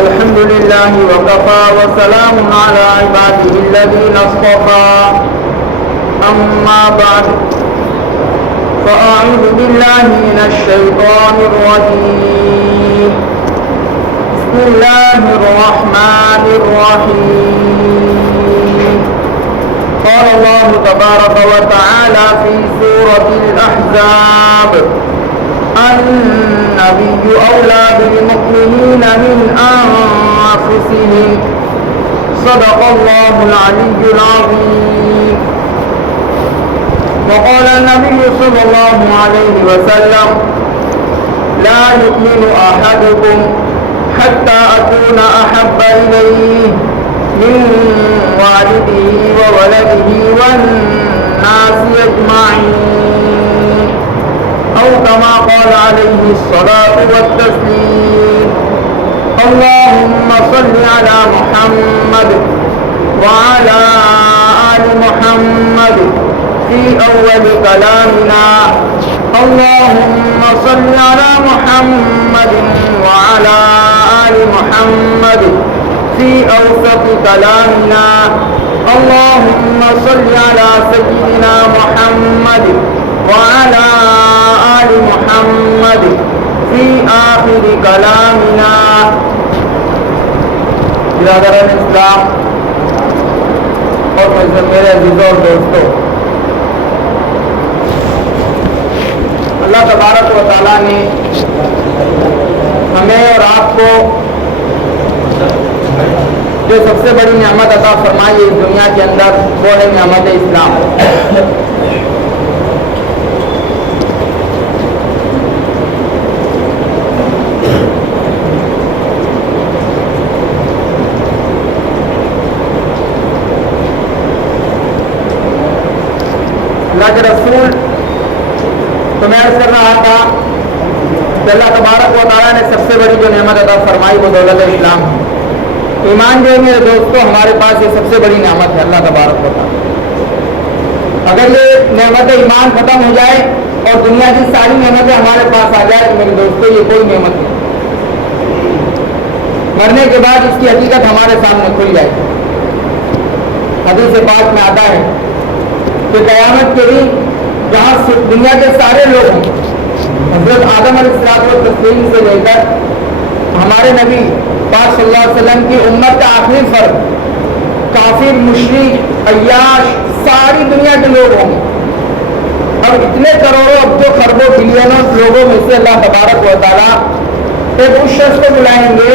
الحمد لله وكفى وسلام على عباده الذين اصطفى أما بعد فأعوذ بالله من الشيطان الرجيم بسم الله الرحمن الرحيم قال الله تبارك وتعالى في سورة الأحزاب النبي أولى بالمؤمنين من أنفسهم صدق الله العلي العظيم. وقال النبي صلى الله عليه وسلم لا يؤمن أحدكم حتى أكون أحب إليه من والده وولده والناس أجمعين أو كما قال عليه الصلاة والتسليم. اللهم صل على محمد وعلى آل محمد في أول كلامنا. اللهم صل على محمد وعلى آل محمد في أوسط كلامنا. اللهم صل على سيدنا محمد وعلى آل محمد في آخر كلامنا. برادران اسلام اور میرے عزیزوں اور دوستوں، اللہ تبارک و تعالیٰ نے ہمیں اور آپ کو جو سب سے بڑی نعمت عطا فرمائی ہے اس دنیا کے اندر، وہ ہے نعمت اسلام. اللہ کے رسول تو میں عرض کر رہا تھا کہ اللہ تبارک و تعالیٰ نے سب سے بڑی جو نعمت عطا فرمائی وہ دولت اسلام ہے. ایمان جو ہے میرے دوستوں ہمارے پاس یہ سب سے بڑی نعمت ہے اللہ تبارک و تعالیٰ. اگر یہ نعمت ایمان ختم ہو جائے اور دنیا کی ساری نعمتیں ہمارے پاس آ جائے تو میرے دوستوں یہ کوئی نعمت نہیں. مرنے کے بعد اس کی حقیقت ہمارے سامنے کھل جائے. حدیث پاک میں آتا ہے کہ قیامت کے دن جہاں دنیا کے سارے لوگ ہیں، حضرت آدم علیہ السلام سے لے کر ہمارے نبی پاک صلی اللہ علیہ وسلم کی امت کا آخری فرد، کافر، مشرک، عیاش، ساری دنیا کے لوگ ہوں گے. اب اتنے کروڑوں ابجو خربوں بلینوں لوگوں میں سے اللہ تبارک و تعالیٰ ایک اس شخص کو بلائیں گے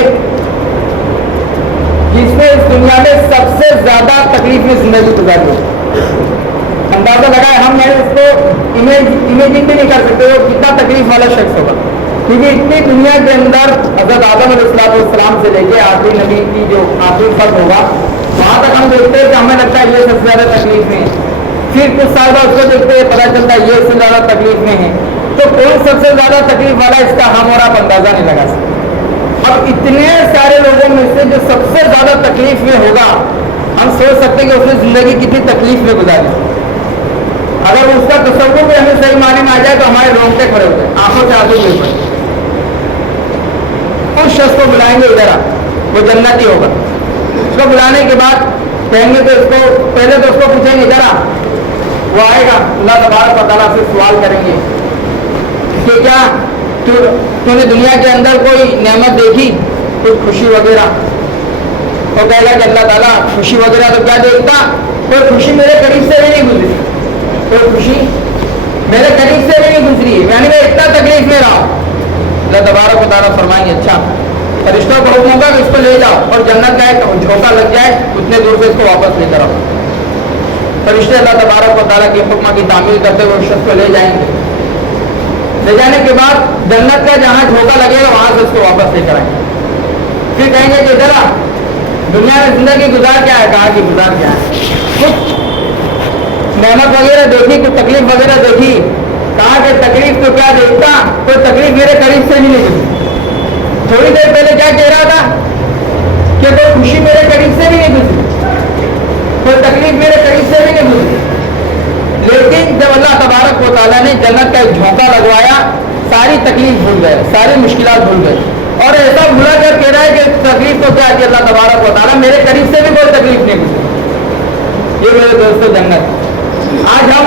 جس نے اس دنیا میں سب سے زیادہ تکلیف میں زندگی گزاری ہے. اندازہ لگائے ہم اس کو امیجنگ بھی نہیں کر سکتے وہ کتنا تکلیف والا شخص ہوگا، کیونکہ اتنی دنیا کے اندر حضرت آدم علیہ السلام سے لے کے آخری نبی کی جو آخری فرد ہوگا وہاں تک ہم دیکھتے ہیں کہ ہمیں لگتا ہے یہ سب سے زیادہ تکلیف میں ہے. پھر کچھ سال بعد اس کو دیکھتے ہیں پتہ چلتا ہے یہ اس سے زیادہ تکلیف میں ہے. تو کون سب سے زیادہ تکلیف والا اس کا ہم اور آپ اندازہ نہیں لگا سکتے. اب اتنے سارے لوگوں میں سے جو سب سے زیادہ تکلیف میں ہوگا ہم سوچ سکتے ہیں کہ اس نے زندگی کتنی تکلیف میں گزاری. اگر اس کا تصور بھی ہمیں صحیح معنی میں آ جائے تو ہمارے رونگٹے کھڑے ہوتے ہیں، آنکھوں سے آنسو گر پڑے. اس شخص کو بلائیں گے ادھر آ، وہ جنتی ہوگا. اس کو بلانے کے بعد کہیں گے تو اس کو پہلے تو اس کو پوچھیں گے ادھر آ. وہ آئے گا، اللہ تبارک و تعالیٰ سے سوال کریں گے کہ کیا تو نے دنیا کے اندر کوئی نعمت دیکھی، کچھ خوشی وغیرہ؟ وہ کہے گا کہ اللہ تعالیٰ خوشی وغیرہ تو کیا دیکھتا، کوئی خوشی میرے قریب سے بھی نہیں گزری، کوئی خوشی میرے قریب سے بھی نہیں گزری ہے، یعنی میں اتنا تکلیف میں رہا. اللہ تبارک و تعالیٰ فرمائیں گے اچھا فرشتوں کو حکم ہوگا کہ اس کو لے جاؤ اور جنت کا ایک جھونکا لگ جائے اتنے دور سے اس کو واپس لے کر آؤ. فرشتے اللہ تبارک و تعالیٰ کے حکم کی تعمیل کرتے ہوئے اس شخص کو لے جائیں گے. لے جانے کے بعد جنت کا جہاں جھونکا لگے گا وہاں سے اس کو واپس لے کر آئیں گے. پھر کہیں گے کہ ذرا دنیا میں زندگی گزار کیا ہے؟ کہا کہ گزار کیا ہے، کچھ نعمت وغیرہ دیکھی، کچھ تکلیف وغیرہ دیکھی. کہا کہ تکلیف تو کیا دیکھتا، کوئی تکلیف میرے قریب سے بھی نہیں گزری. تھوڑی دیر پہلے کیا کہہ رہا تھا کہ کوئی خوشی میرے قریب سے بھی نہیں گزری، کوئی تکلیف میرے قریب سے بھی نہیں گزری. لیکن جب اللہ تبارک و تعالیٰ نے جنت کا ایک جھونکا لگوایا ساری تکلیف بھول گئے، ساری مشکلات بھول گئے. اور ایسا بھولا کر کہہ رہا ہے کہ تکلیف करीब से भी कोई तकलीफ नहीं गुजरी। ये मेरे दोस्तों जन्नत। आज हम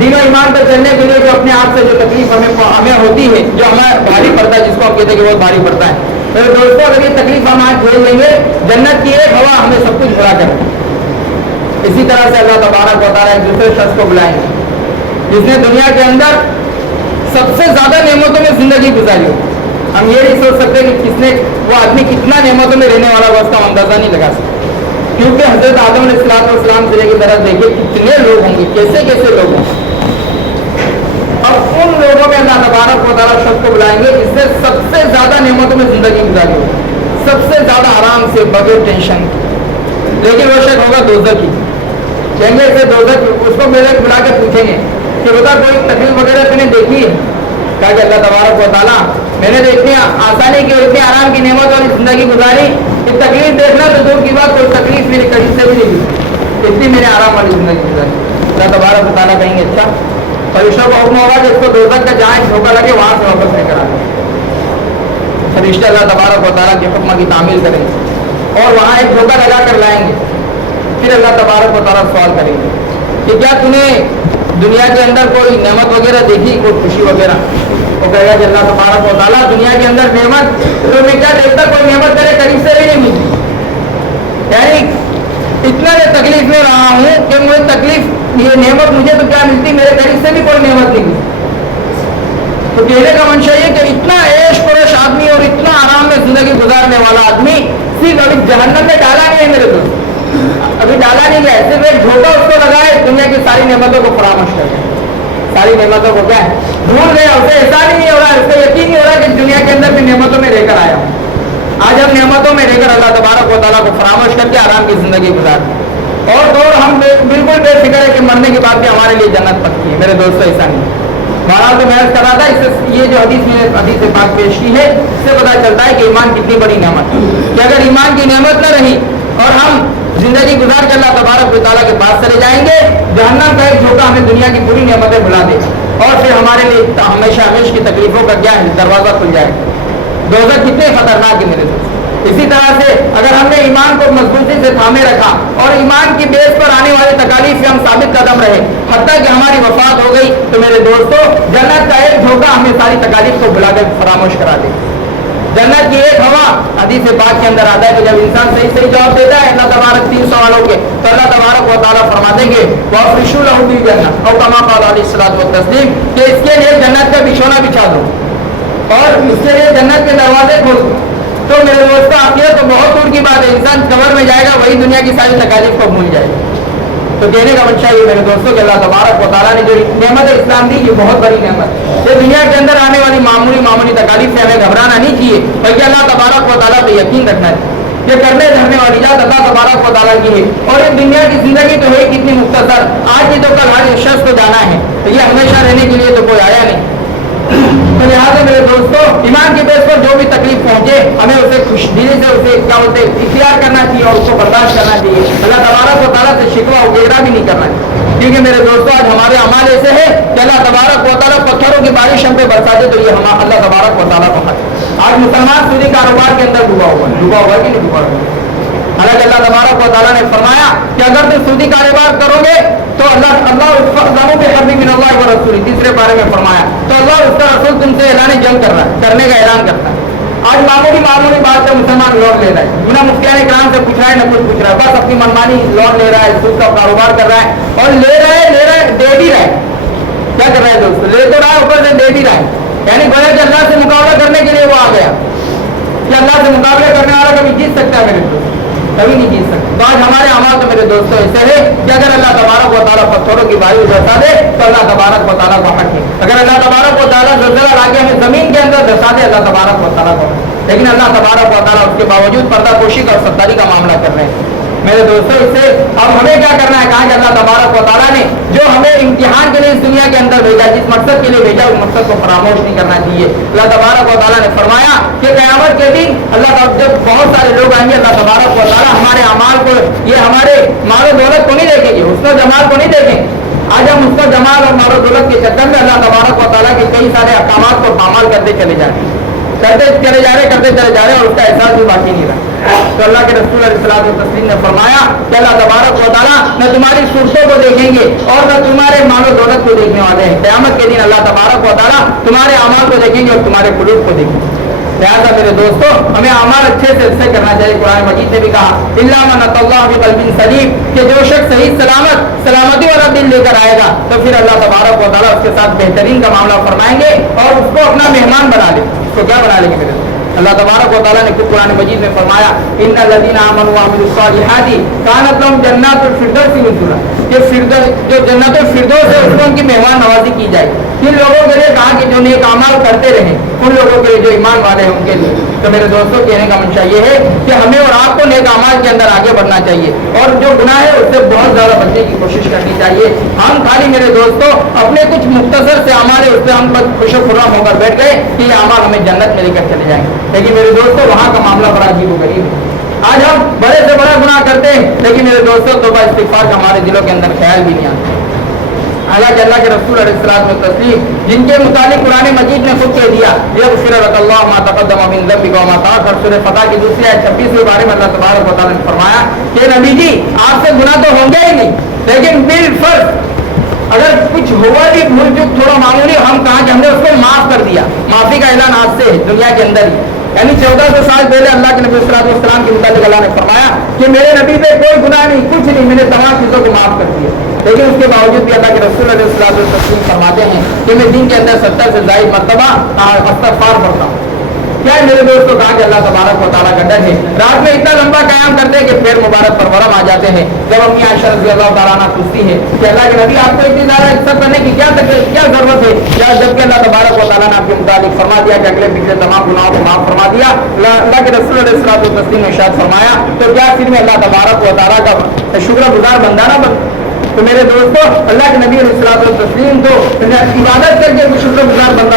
दीन ईमान पर चलने के लिए जो अपने आप से जो तकलीफ हमें होती है, जो हमें भारी पड़ता है, जिसको हम कहते हैं कि बहुत भारी पड़ता है, मेरे दोस्तों अगर ये तकलीफ हम आज झेल लेंगे, जन्नत की एक हवा हमें सब कुछ भुला कर। इसी तरह से अल्लाह तबारक व तआला एक दूसरे शख्स को बुलाएंगे जिसने दुनिया के अंदर सबसे ज्यादा नेमतों में जिंदगी गुजारी हो। हम ये नहीं सोच सकते कि किसने वो आदमी कितना नेमतों में रहने वाला हुआ, उसका अंदाजा नहीं लगा सकते, क्योंकि हजरत आदम अलैहिस्सलाम से की तरफ देखिए कितने लोग होंगे, कैसे कैसे लोग होंगे। अब उन लोगों में अल्लाह तबारक व तआला शख्स को बुलाएंगे जिसने सबसे ज्यादा नेमतों में जिंदगी गुजारी हो, सबसे ज्यादा आराम से, बगैर टेंशन। लेकिन वो शख्स होगा दोज़खी। कहेंगे इसे दोज़ख, उसको मेरे बुला के पूछेंगे कि बता कोई तकलीफ वगैरह तूने देखी है? कहा कि अल्लाह तबारक व तआला मैंने तो इतनी आसानी की, इतनी आराम की नेमत वाली जिंदगी गुजारी, कि तकलीफ देखना तो दूर की बात, कोई तकलीफ मेरी करीब से भी नहीं हुई, इतनी मैंने आराम वाली जिंदगी गुजारी। अल्लाह तबारक व तआला कहेंगे अच्छा, फरिश्तों को हुक्म होगा कि इसको दोज़ख का जहाँ धोखा लगे वहां से वापस लेकर आना। फरिश्ते अल्लाह तबारक व तआला के हुक्म की तामील करेंगे और वहां एक धोखा लगा कर लाएंगे। फिर अल्लाह तबारक व तआला सवाल करेंगे कि क्या तूने दुनिया के अंदर कोई नेमत वगैरह देखी, कोई खुशी वगैरह? वो कहेगा कि अल्लाह तबारक व तआला दुनिया के अंदर नेमत तो मैं क्या देखता, कोई नेमत मेरे करीब से भी नहीं मिली। यानी इतना मैं तकलीफ में रहा हूँ कि मुझे तकलीफ, ये नेमत मुझे तो क्या मिलती, मेरे करीब से भी कोई नेमत नहीं मिलती। तो कहने का मंशा ये कि इतना ऐश परोश आदमी और इतना आराम में जिंदगी गुजारने वाला आदमी सिर्फ अभी जहन्नम में डाला नहीं है मेरे दोस्त, अभी डाला नहीं गया, सिर्फ एक धोखा उसको लगा है, दुनिया की सारी नेमतों को फरामोश कर गया, सारी नेमतों को क्या है भूल गया। उसे ऐसा नहीं हो रहा है, उसको यकीन नहीं हो रहा कि दुनिया के अंदर भी नेमतों में रहकर आया हूँ। आज हम नेमतों में रहकर अल्लाह तबारक व तआला को फरामोश करके आराम की जिंदगी गुजारते हैं और हम बिल्कुल बेफिक्र है कि मरने के बाद भी हमारे लिए जन्नत पक्की है। मेरे दोस्तों ऐसा नहीं। बहरहाल तो मैं कर रहा था, इससे ये जो हदीस पाक पेश की है, इससे पता चलता है कि ईमान कितनी बड़ी नेमत है, कि अगर ईमान की नेमत न रही और हम जिंदगी गुजार के अल्लाह तबारक व तआला के पास चले जाएंगे, जहन्नम का एक झोंका हमें दुनिया की पूरी नेमतें भुला देगा और फिर हमारे लिए हमेशा हमेशा की तकलीफों का क्या है दरवाजा खुल जाएगा। दोज़ख कितने खतरनाक है मेरे दोस्त। इसी तरह से अगर हमने ईमान को मजबूती से थामे रखा और ईमान की बेस पर आने वाली तकालीफ से हम साबित कदम रहे, हत्ता कि हमारी वफात हो गई, तो मेरे दोस्तों जन्नत का एक धोखा हमें सारी तकालीफ को भुलाकर फरामोश करा दे। जन्नत की एक हवा हदीस पाक के अंदर आता है कि जब इंसान सही सही जवाब देता है अल्लाह तबारक 3 सवालों के, तो अल्लाह तबारक व तआला फरमा देंगे वफ़रिशू लहू बिल जन्नत और कमा क़ाल अलैहिस्सलातु व तस्लीम, कि इसके लिए जन्नत का बिछौना बिछा दो और इसके लिए जन्नत के दरवाजे खोल दो। तो मेरे दोस्तों आप ये तो बहुत दूर की बात है, इंसान कब्र में जाएगा वही दुनिया की सारी तकालीफ को भूल जाएगा। तो कहने का मंशा ये मेरे दोस्तों कि अल्लाह तबारक व तआला ने जो नेमत इस्लाम दी, ये बहुत बड़ी नेमत है। ये दुनिया के अंदर आने वाली मामूली तकालीफ से हमें घबराना नहीं चाहिए, बल्कि अल्लाह तबारक व तआला पे यकीन रखना चाहिए। ये करने धरने वाली जात अल्लाह तबारक व तआला की है और ये दुनिया की जिंदगी तो है कितनी मुख्तसर, आज ही तो कल हर शख्स को जाना है, तो ये हमेशा रहने के लिए तो कोई आया नहीं। तो लिहाजा मेरे दोस्तों ईमान की बेस पर जो भी तकलीफ पहुंचे हमें उसे खुश दिली से उसे क्या बोलते इख्तियार करना चाहिए और उसको बर्दाश्त करना चाहिए। अल्लाह तबारक व तआला से शिकवा वगैरह भी नहीं करना चाहिए, क्योंकि मेरे दोस्तों आज हमारे अमाल ऐसे है कि अल्लाह तबारक व तआला पत्थरों की बारिश हम पे बरसा दे, तो ये हम अल्लाह तबारक व तआला को हक। आज मुसलमान सूदी कारोबार के अंदर डूबा हुआ कि नहीं डूबा हुआ? हालांकि अल्लाह तबारक व तआला ने फरमाया कि अगर तुम सूदी कारोबार करोगे तो तीसरे बारे में फरमाया तो अल्लाह उसका रसूल तुमसे ऐलान जंग कर रहा है, करने का ऐलान करता है। आज मामूली बात से मुसलमान लोन ले रहा है, बिना मुफ्तियान इकराम से पूछ रहा है न कुछ पूछ रहा है, बस अपनी मनमानी लोन ले रहा है, सूद का कारोबार कर रहा है और ले रहा है दे भी रहा है। क्या कर रहा है दोस्तों? ले तो रहा है, ऊपर से दे भी रहा है। यानी गोया कि अल्लाह से मुकाबला करने के लिए वो आ गया कि अल्लाह से मुकाबला करने वाला कभी जीत सकता है मेरे दोस्त? कभी नहीं जीत सकते। तो आज हमारे अमाल तो मेरे दोस्तों ऐसे है कि अगर अल्लाह तबारक व तआला पत्थरों की बारिश बरसा दे तो अल्लाह तबारक व तआला को हक है, अगर अल्लाह तबारक व तआला ज़लज़ला लाके हमें जमीन के अंदर बरसा दे अल्लाह तबारक व तआला को, लेकिन अल्लाह तबारक व तआला उसके बावजूद पर्दापोशी और सत्तारी का मामला कर रहे हैं। मेरे दोस्तों इससे अब हमें क्या करना है? कहा कि अल्लाह तबारक व तआला ने जो हमें इम्तिहान के लिए इस दुनिया के अंदर भेजा, जिस मकसद के लिए भेजा, उस मकसद को फरामोश नहीं करना चाहिए। अल्लाह तबारक व तआला ने फरमाया कि क़यामत के दिन अल्लाह जब बहुत सारे लोग आएंगे अल्लाह तबारक व तआला हमारे अमाल को, ये हमारे मालो दौलत को नहीं देखेंगे, हुस्न जमाल को नहीं देखेंगे। आज हम उसका जमाल और मालो दौलत के चक्कर में अल्लाह तबारक व तआला के कई सारे अहकामात को पामाल करते चले जा रहे हैं और उसका एहसास भी बाकी नहीं रहा। تو اللہ کے رسول علیہ الصلوۃ والتسلیم نے فرمایا کہ اللہ تبارک و تعالیٰ نہ تمہاری صورتوں کو دیکھیں گے اور نہ تمہارے مال و دولت کو دیکھنے والے ہیں. قیامت کے دن اللہ تبارک و تعالیٰ تمہارے اعمال کو دیکھیں گے اور تمہارے قلوب کو دیکھیں گے. لہٰذا میرے دوستوں ہمیں اعمال اچھے سے کرنا چاہیے. قرآن مجید نے بھی کہا الا من اتى الله بقلب سلیم کہ جو شخص صحیح سلامتی والا دل لے کر آئے گا تو پھر اللہ تبارک و تعالیٰ اس کے ساتھ بہترین کا معاملہ فرمائیں گے اور اس کو اپنا مہمان بنا لیں. اس کو کیا بنا لیں گے میرے دوست؟ اللہ تبارک و تعالیٰ نے خود قرآن مجید میں فرمایا ان الذين آمنوا وعملوا الصالحات كانت لهم جنات الفردوس نزلا. جو جنت الفردوس ہے اس کو ان کی مہمان نوازی کی جائے. جن لوگوں کے لیے کہا کہ جو نیک اعمال کرتے رہیں ان لوگوں کے لیے جو ایمان والے ہیں ان کے لیے. تو میرے دوستوں کہنے کا منشا یہ ہے کہ ہمیں اور آپ کو نیک اعمال کے اندر آگے بڑھنا چاہیے اور جو گناہ ہے اس سے بہت زیادہ بچنے کی کوشش کرنی چاہیے. ہم خالی میرے دوستوں اپنے کچھ مختصر سے اعمال ہے اس سے ہم بس خوش و خرم ہو کر بیٹھ گئے کہ یہ اعمال ہمیں جنت میں لے کر چلے جائیں گے. لیکن میرے دوستوں وہاں کا معاملہ بڑا عجیب و غریب ہے. آج ہم بڑے سے بڑا گناہ کرتے ہیں لیکن میرے دوستوں توبہ استغفار کا ہمارے دلوں کے اندر خیال بھی نہیں آتا. حالانکہ اللہ کے رسول علیہ الصلوۃ والتسلیم جن کے متعلق قرآن مجید نے خود کہہ دیا یغفر لک اللہ ما تقدم من ذنبک وما تأخر. سورہ فتح کی دوسری آیت 26 بارے میں اللہ تبارک و تعالیٰ نے فرمایا کہ نبی جی آپ سے گناہ تو ہوں گے ہی نہیں لیکن بالفرض اگر کچھ ہوا بھی بھول چک تھوڑا معمولی ہم کہاں کہ ہم نے اس کو معاف کر دیا. معافی کا اعلان آج سے ہے دنیا کے اندر ہی. یعنی 1400 سال پہلے اللہ کے نبی صلی اللہ علیہ وسلم کے متعلق اللہ نے فرمایا کہ میرے نبی پہ کوئی گناہ نہیں کچھ نہیں میں نے تمام چیزوں کو معاف کر دیا. لیکن اس کے باوجود بھی اللہ کے رسول علیہ الصلوۃ والتسلیم فرماتے ہیں کہ میں دن کے اندر 70 سے زائد مرتبہ استغفار پڑھتا ہوں. کیا ہے میرے دوستوں کہا کہ اللہ تبارک و تعالیٰ کا ڈر ہے. رات میں اتنا لمبا قیام کرتے ہیں کہ پیر مبارک پر ورم آ جاتے ہیں. جب امی عائشہ رضی اللہ تعالیٰ عنہ پوچھتی ہے کہ اللہ کے نبی آپ کو اتنی زیادہ اکثر کرنے کی کیا ضرورت ہے کیا جبکہ اللہ تبارک و تعالیٰ نے آپ کے مطابق فرما دیا کہ اگلے پچھلے تمام گناہوں کو معاف فرما دیا. اللہ کے رسول علیہ الصلوۃ والتسلیم نے ارشاد فرمایا تو کیا پھر میں اللہ تبارک و تعالیٰ کا شکر گزار بندہ نہ بن. تو میرے دوستوں اللہ کے نبی علیہ الصلوۃ والتسلیم تو عبادت کر کے شکر گزار بندہ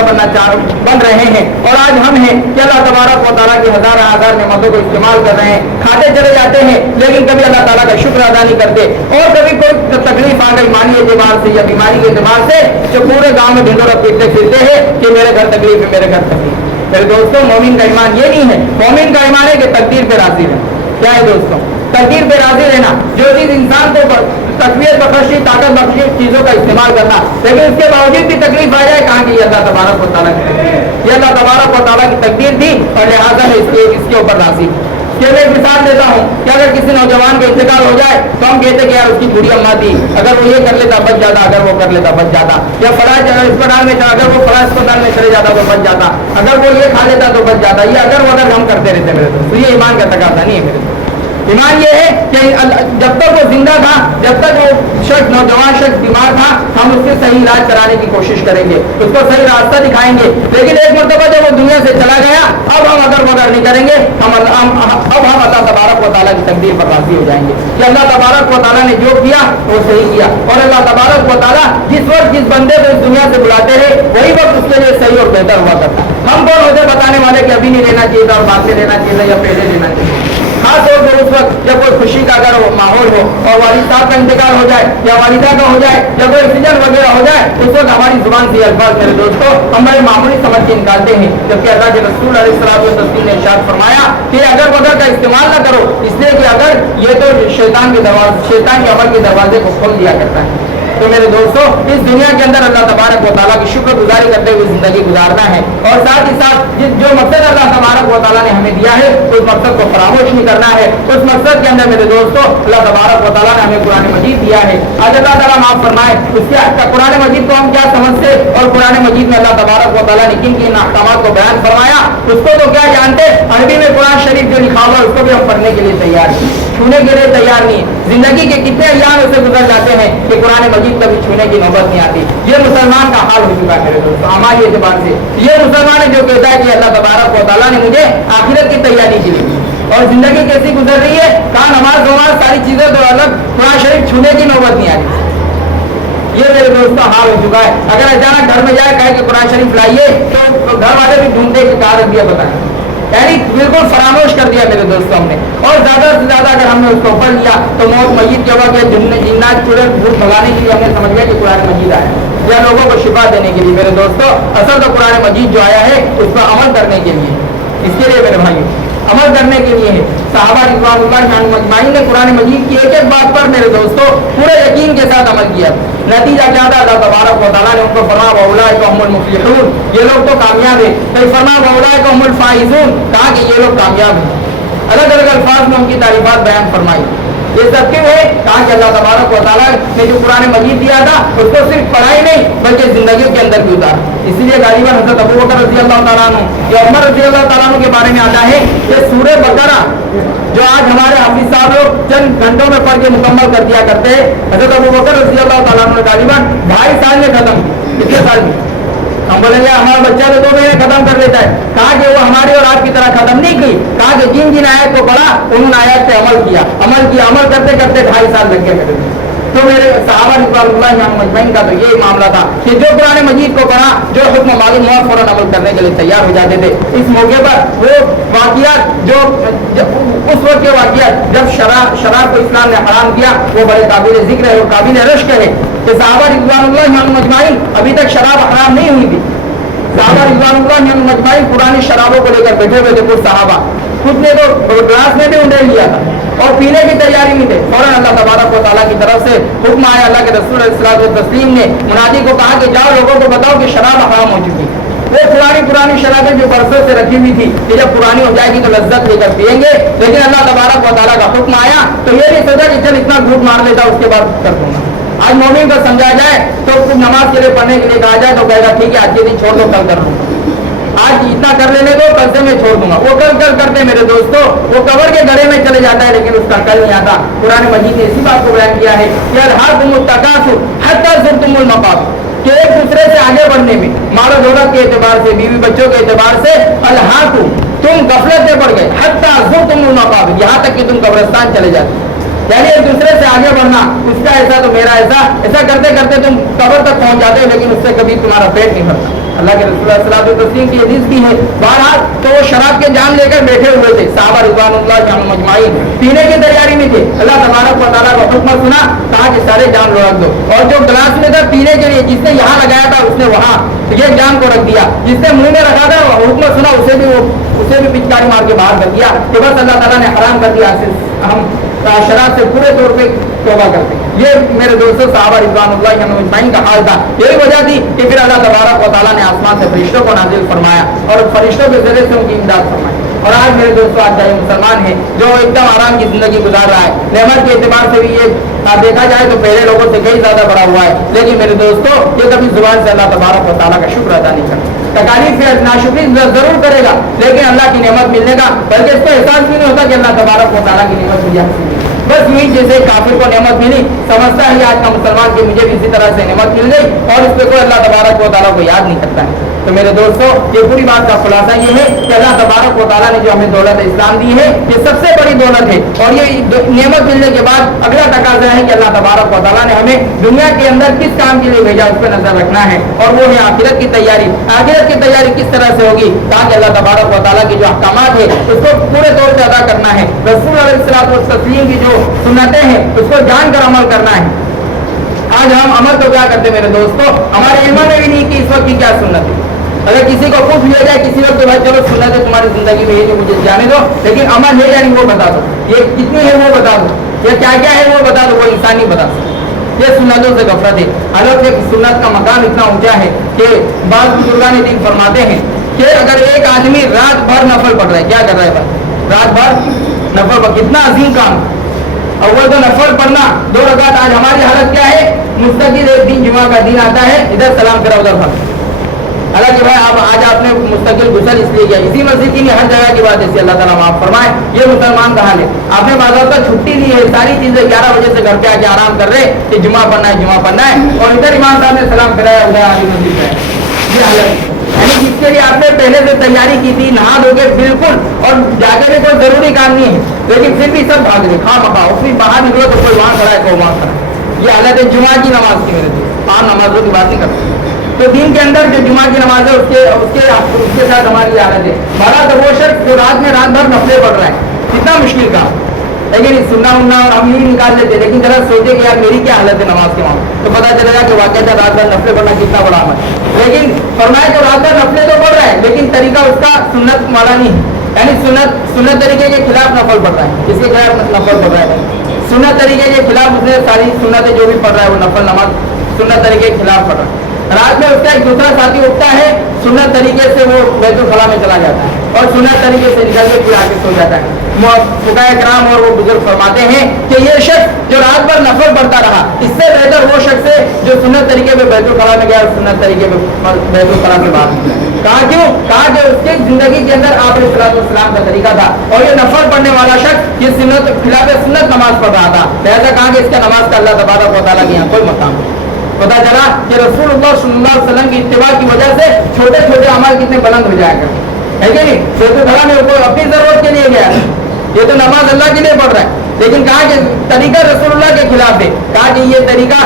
بن رہے ہیں اور آج ہم ہیں کہ اللہ تبارک و تعالیٰ کی ہزار نعمتوں کو استعمال کر رہے ہیں کھاتے چلے جاتے ہیں لیکن کبھی اللہ تعالیٰ کا شکر ادا نہیں کرتے. اور کبھی کوئی تکلیف آ گئی مانی اعتبار سے یا بیماری کے اعتبار سے جو پورے گاؤں میں ڈھنڈورا پیٹتے پھرتے ہیں کہ میرے گھر تکلیف ہے میرے گھر تکلیف. میرے دوستوں مومن کا ایمان یہ نہیں ہے. مومن کا ایمان ہے کہ تقدیر پہ راضی رہنا. کیا ہے دوستوں تقدیر پہ راضی رہنا. جو چیز انسان کو تقویت بخشی طاقت بخشی چیزوں کا استعمال کرنا لیکن اس کے باوجود بھی تکلیف آ جائے کہاں کہ یہ اللہ تبارک و تعالیٰ کی تقدیر ہے. یہ اللہ تبارک و تعالیٰ کی تقدیر تھی اور لہٰذا میں اس کے اوپر راضی ہوں. کہ میں مثال دیتا ہوں کہ اگر کسی نوجوان کا انتقال ہو جائے تو ہم کہتے کہ یار اس کی بری اماں تھی اگر وہ یہ کر لیتا بچ جاتا اگر وہ کر لیتا بچ جاتا یا فلاں اسپتال میں اگر وہ فلاں اسپتال میں چلے جاتا تو بچ جاتا اگر وہ یہ کھا لیتا تو بچ جاتا. یہ اگر ہم کرتے رہتے میرے دوست تو یہ ایمان کا تقاضا نہیں ہے میرے دوست. ایمان یہ ہے کہ جب تک وہ زندہ تھا جب تک وہ نوجوان شخص بیمار تھا ہم اس کے صحیح علاج کرانے کی کوشش کریں گے اس کو صحیح راستہ دکھائیں گے. لیکن ایک مرتبہ جب وہ دنیا سے چلا گیا اب ہم اگر مگر نہیں کریں گے اب ہم اللہ تبارک و تعالیٰ کی تقدیر پر راضی ہو جائیں گے کہ اللہ تبارک و تعالیٰ نے جو کیا وہ صحیح کیا. اور اللہ تبارک و تعالیٰ جس وقت جس بندے کو اس دنیا سے بلاتے ہیں وہی وقت اس کے لیے صحیح اور بہتر ہوا کرتا. ہم کون ہوتے بتانے والے کہ ابھی نہیں لینا چاہیے تھا اور بعد میں لینا چاہیے یا پہلے لینا چاہیے. خاص طور پر اس وقت جب کوئی خوشی کا اگر ماحول ہو اور والد صاحب کا انتقال ہو جائے یا والدہ کا ہو جائے یا کوئی ایکسیڈنٹ وغیرہ ہو جائے اس وقت ہماری زبان سے الفاظ میرے دوستوں ہم بڑے معمولی سمجھ کے نکالتے ہیں. جبکہ اللہ کے رسول علیہ الصلوۃ والتسلیم نے ارشاد فرمایا کہ اگر وغیرہ کا استعمال نہ کرو اس لیے کہ اگر یہ تو شیطان کے عمل کے دروازے کو کھول دیا کرتا ہے. تو میرے دوستوں اس دنیا کے اندر اللہ تبارک و تعالیٰ کی شکر گزاری کرتے ہوئے زندگی گزارنا ہے اور ساتھ ہی ساتھ جو مقصد اللہ تبارک و تعالیٰ نے ہمیں دیا ہے اس مقصد کو فراموش نہیں کرنا ہے. اس مقصد کے اندر میرے دوستوں اللہ تبارک و تعالیٰ نے ہمیں قرآن مجید دیا ہے. آج اللہ تعالیٰ معاف فرمائے اس کے قرآن مجید کو ہم کیا سمجھتے اور قرآن مجید میں اللہ تبارک و تعالیٰ نے کن کن احکامات کو بیان فرمایا اس کو تو کیا جانتے. عربی میں قرآن شریف جو لکھا ہوا اس کو بھی ہم پڑھنے کے لیے تیار ہیں چھونے کے لیے تیار نہیں. زندگی کے کتنے ایام اسے گزر جاتے ہیں کہ قرآن مجید کبھی چھونے کی نوبت نہیں آتی. یہ مسلمان کا حال ہو چکا ہے میرے دوستوں ہمارے اعتبار سے. یہ مسلمان ہے جو کہتا ہے کہ اللہ تبارک و تعالیٰ نے مجھے آخرت کی تیاری کی اور زندگی کیسی گزر رہی ہے کہاں نماز وماز ساری چیزیں تو الگ قرآن شریف چھونے کی نوبت نہیں آتی. یہ میرے دوستوں حال ہو چکا ہے. اگر اچانک گھر میں جائے کہے کہ قرآن شریف لائیے تو گھر والے بھی ڈھونڈتے کہ کہاں رکھ دیا بتائیں. یعنی بالکل فراموش کر دیا میرے دوستوں ہم نے. اور زیادہ سے زیادہ اگر ہم نے اس کو پڑھ لیا تو موت میت کے وقت جنات چڑے بھوت بھگانے کے لیے ہم نے سمجھ لیا کہ قرآن مجید آیا یا لوگوں کو شفا دینے کے لیے. میرے دوستوں اصل تو قرآن مجید جو آیا ہے اس پر عمل کرنے کے لیے. اس کے لیے میرے بھائی अमल करने के लिए है। सहाबा रिज़वानुल्लाह अजमाइन ने कुरान मजीद की एक एक बात पर मेरे दोस्तों पूरे यकीन के साथ अमल किया। नतीजा क्या था? अल्लाह तबारक व तआला ने उनको फरमाया वउलाइका हुमुल मुफ्लिहून, ये लोग तो कामयाब है। फिर फरमाया वउलाइका हुमुल फाइजून, कहा कि ये लोग कामयाब हैं। अलग अलग अल्फाज में उनकी तारीफात बयान फरमाई। ये सब क्यों है? कहा कि अल्लाह तबारक व तआला ने जो कुरान मजीद दिया था उसको सिर्फ पढ़ाई नहीं बल्कि जिंदगी के अंदर भी उतारा। इसीलिए गालिबन हज़रत अबू बकर रज़ी अल्लाह तआला अन्हु या उमर रज़ी अल्लाह तआला अन्हु के बारे में आता है कि सूरह बकरा जो आज हमारे हाफिज साहब लोग चंद घंटों में पढ़ के मुकम्मल कर दिया करते हैं, हज़रत अबू बकर रज़ी अल्लाह तआला अन्हु ने गालिबन 2.5 साल में खत्म की। कितने साल में? हम बोलेंगे हमारा बच्चा तो 2 महीने खत्म कर लेता है। कहा कि वो हमारी और आपकी तरह खत्म नहीं की। कहा कि जिन जिन आयत को पढ़ा उन्होंने आयत पे अमल किया, अमल करते करते 2.5 साल लग गए मेरे। तो मेरे सहाबा रिज़वानुल्लाह अजमईन का तो यही मामला था कि जो कुरान मजीद को पढ़ा, जो हुक्म मालूम हुआ, फौरन अमल करने के लिए तैयार हो जाते थे। इस मौके पर वो वाक़ियात जो उस वक्त के वाक़ियात जब शराब को इस्लाम ने हराम किया वो बड़े काबिल जिक्र है और काबिल रश्क है कि सहाबा रिज़वानुल्लाह अजमईन अभी तक शराब हराम नहीं हुई थी। सहाबा रिज़वानुल्लाह अजमईन पुरानी शराबों को लेकर बैठे हुए थे। कुछ सहाबा, कुछ ने तो ग्लास में भी उंडेल लिया था और पीने की तैयारी में थे। फौरन अल्लाह तबारक व तआला की तरफ से हुक्म आया, अल्लाह के रसूल सल्लल्लाहु अलैहि वसल्लम ने मुनादी को कहा कि जाओ लोगों को बताओ कि शराब हराम हो चुकी है। वो पुरानी शराबें जो बरसों से रखी हुई थी कि जब पुरानी हो जाएगी तो लज्जत लेकर पिएंगे, लेकिन अल्लाह तबारक व तआला का हुक्म आया तो ये नहीं सोचा कि चल इतना घूट मार लेता उसके बाद कर दूंगा। आज मोमिन को समझा जाए तो कुछ नमाज के लिए पढ़ने के लिए कहा जाए तो कहेगा ठीक है आज के दिन छोड़ दो, कल कर दूंगा, आज इतना कर लेने दो, कल से मैं छोड़ दूंगा। वो कल करते मेरे दोस्तों वो कबर के गड़े में चले जाता है लेकिन उसका कल नहीं आता। कुरान मजीद ने इसी बात को बयान किया है कि अलहाकुमुत तकासुर हत्ता ज़ुरतुमुल मक़ाबिर, कि एक दूसरे से आगे बढ़ने में, मालो दौलत के एतबार से, बीवी बच्चों के एतबार से, अलहाकुम तुम गफलत में पड़ गए, हत्ता ज़ुरतुमुल मक़ाबिर, यहाँ तक कि तुम कब्रिस्तान चले जाते, यानी एक दूसरे से आगे बढ़ना, उसका ऐसा तो मेरा ऐसा करते करते तुम कब्र तक पहुंच जाते हो लेकिन उससे कभी तुम्हारा पेट नहीं भरता। अल्लाह के रसूल सल्लल्लाहु अलैहि वसल्लम की हदीस भी है। बहरहाल तो वो शराब के जाम लेकर बैठे हुए थे। सहाबा रिज़वानुल्लाह अजमईन पीने की तैयारी में थे। अल्लाह तबारक व तआला का हुक्म सुना, कहा कि सारे जाम रख दो, और जो गिलास में था पीने के लिए जिसने यहाँ लगाया था उसने वहाँ ये जाम को रख दिया, जिसने मुंह में रखा था हुक्म सुना उसे भी पिचकारी मार के बाहर कर दिया कि बस अल्लाह ताला ने हराम कर दिया, हम शराब से पूरे तौर पे तौबा करते हैं। ये मेरे दोस्तों सहाबा रिज़वानुल्लाह अजमईन का हाल था। यही वजह थी कि फिर अल्लाह तबारक व तआला ने आसमान से फरिश्तों को नाजिल फरमाया और फरिश्तों के ज़रिए से उनकी इमदाद फरमाई। और आज मेरे दोस्तों आज चाहे मुसलमान है जो एकदम आराम की जिंदगी गुजार रहा है, नेमत के एतबार से भी ये देखा जाए तो पहले लोगों से कई ज्यादा बड़ा हुआ है, लेकिन मेरे दोस्तों ये कभी जुबान से अल्लाह तबारक व तआला का शुक्र अदा नहीं करता। तकालीफ से नाशुक्री जरूर करेगा लेकिन अल्लाह की नेमत मिलने का बल्कि इसको एहसास भी नहीं होता कि अल्लाह तबारक व तआला की नेमत मिली है। बस यही जैसे काफिर को नेमत मिली समझता है आज का मुसलमान की मुझे भी इसी तरह से नेमत मिल गई और इस पर कोई अल्लाह तबारक व तआला को याद नहीं करता है। तो मेरे दोस्तों ये पूरी बात का खुलासा ये है कि अल्लाह तबारक व तआला ने जो हमें दौलत इस्लाम दी है ये सबसे बड़ी दौलत है और ये नेमत मिलने के बाद अगला तकाजा है कि अल्लाह तबारक व तआला ने हमें दुनिया के अंदर किस काम के लिए भेजा उस पर नजर रखना है और वो है आखिरत की तैयारी। आखिरत की तैयारी किस तरह से होगी ताकि अल्लाह तबारक व तआला के जो अहकामात है उसको पूरे तौर पर अदा करना है, रसूल अलैहिस्सलातु वस्सलाम की जो सुन्नतें हैं उसको जानकर अमल करना है। आज हम अमल तो क्या करते मेरे दोस्तों, हमारे इल्म में भी नहीं कि इस वक्त की क्या सुन्नत है। अगर किसी को पूछ लिया जाए किसी वक्त तो भाई चलो सुन्नत है तुम्हारी जिंदगी में ये जो मुझे जाने दो, लेकिन अमल है या नहीं वो बता दो, ये कितनी है वो बता दो, ये क्या क्या है वो बता दो, वो इंसान ही बता सकता। ये सुन्नतों से गफलत है। हालांकि सुन्नत का मकाम इतना ऊंचा है कि बाज़ बुजुर्गान दीन फरमाते हैं कि अगर एक आदमी रात भर नफल पढ़ रहा है, क्या कर रहा है रात भर नफल पढ़, कितना अजीम काम। अव्वल तो नफल पढ़ना 2 रकात, आज हमारी हालत क्या है, मुस्तकिल एक दिन जुमा का दिन आता है इधर सलाम करा उधर फर्ज। हालांकि भाई आप आज आपने मुस्तकिल गुसल इसलिए किया, इसी मस्जिद की नहीं हर जगह की बात है, अल्लाह ताला माफ फरमाए। ये मुसलमान का हाल है, आपने बाज़ाब्ता छुट्टी ली है, सारी चीजें 11 बजे से घर पे आके आराम कर रहे कि जुमा पढ़ना है और इधर इमाम साहब ने सलाम कराया उधर आगे मस्जिद में। ये हालत यानी जिसके लिए आपने पहले से तैयारी की थी, नहा धोके बिल्कुल और जाके भी कोई जरूरी काम नहीं है, लेकिन फिर भी सब भाग गए खा मखा, उसमें बाहर निकलो तो कोई वहाँ खड़ा है कोई वहाँ खड़ा है। ये हालत है जुमा की नमाज की। मेरे दोस्त 5 नमाजों की बात नहीं करते, तो दिन के अंदर जो जुमा की नमाज है उसके साथ हमारी हालत है। बड़ा तो वो शख्स जो रात भर नफले पढ़ रहा है, कितना मुश्किल काम। लेकिन सुनना उन्ना और हम यही निकाल लेते, लेकिन जरा सोचे कि यार मेरी क्या हालत है नमाज के मामले, तो पता चलेगा कि वाकई रात भर नफले पढ़ना कितना बड़ा अमल है। लेकिन फरमाया जो रात भर नफले तो पढ़ रहा है लेकिन तरीका उसका सुन्नत वाला नहीं है, یعنی سنت طریقے کے خلاف نفل پڑھ رہا ہے، اس کے خلاف نفل پڑھ رہا ہے، سنت طریقے کے خلاف اس نے ساری سنتیں جو بھی پڑھ رہا ہے وہ نفل نماز سنت طریقے کے خلاف پڑھ رہا ہے۔ رات میں اس کا ایک دوسرا ساتھی اٹھتا ہے، سنت طریقے سے وہ بیت الخلا میں چلا جاتا ہے اور سنت طریقے سے نکل کے پھر آ کے سو جاتا ہے۔ فقہاء کرام اور وہ بزرگ فرماتے ہیں کہ یہ شخص جو رات بھر نفل پڑھتا رہا، اس سے بہتر وہ شخص ہے جو سنت طریقے پہ بیت الخلا میں گیا اور سنت طریقے پہ بیت الخلا سے باہر نکلا۔ کہا کیوں؟ کہا کہ اس کی زندگی کے اندر آپ علیہ السلام کا طریقہ تھا اور یہ نفل پڑھنے والا شخص یہ سنت خلاف سنت نماز پڑھ رہا تھا، لہذا کہا کہ اس کا نماز کا اللہ تبارک و تعالیٰ کے یہاں کوئی مقام نہیں۔ پتا چلا کہ رسول اللہ صلی اللہ علیہ وسلم کی اتباع کی وجہ سے چھوٹے چھوٹے عمل کتنے بلند ہو جایا کرتے ہے کہ نہیں؟ بیت الخلا میں کوئی اپنی ضرورت کے لیے گیا ہے، یہ تو نماز اللہ کے لیے پڑھ رہا ہے، لیکن کہا کہ طریقہ رسول اللہ کے خلاف ہے، کہا کہ یہ طریقہ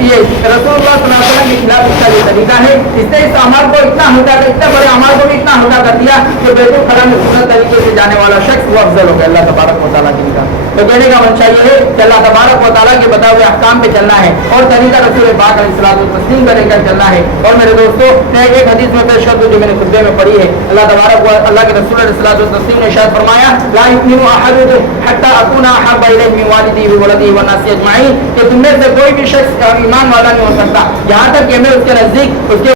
یہ رسول اللہ صلی اللہ علیہ وسلم کے خلاف اس کا یہ طریقہ ہے، اس نے اس عمل کو اتنا ہلکا کر اتنا بڑے عمل کو بھی اتنا ہلکا کر دیا کہ بیت الخلا میں سنت طریقے سے جانے والا شخص وہ افضل ہو گیا اللہ تبارک و تعالیٰ کی نگاہ۔ تو کہنے کا منشا یہ ہے کہ اللہ تبارک و تعالیٰ کے بتائے ہوئے احکام پہ چلنا ہے اور طریقہ رسول پاک علیہ الصلوۃ والتسلیم کا لے کر چلنا ہے۔ اور میرے دوستوں میں ایک حدیث میں پیش کر دوں جو میں نے خطبے میں پڑھی ہے، اللہ تبارک و اللہ کے رسول علیہ الصلوۃ والتسلیم نے ارشاد فرمایا لا یؤمن احدکم حتی اکون احب الیہ من والدہ وولدہ والناس اجمعین، کہ تم میں سے کوئی بھی شخص ایمان والا نہیں ہو سکتا یہاں تک کہ میں اس کے نزدیک اس کے